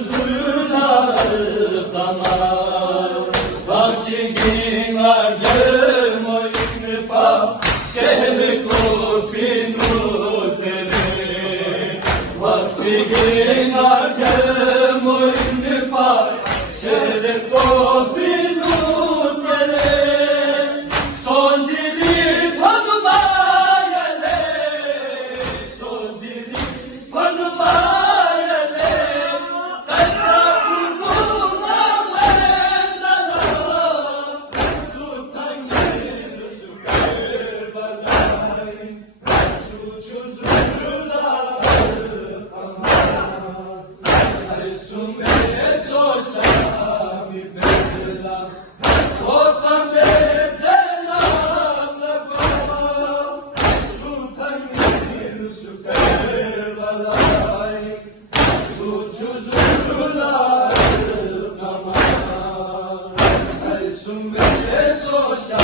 suçsuzluğu tamam. Vahşi argım oyunu pa şehri kufin muhtere. Vahşi argım oyunu pa şehri kufin muhtere. Son dili tanımayale, son dili tanımayale. Sen kurduğuna menzala, sultan gelir süperbalay. Suçsuzluğu tamam. Aysun beye soşa bir bezela. Korkmam beye selamla baba. Sultan gelir süperbalay. Suçsuzluğu tamam. Aysun beye soşa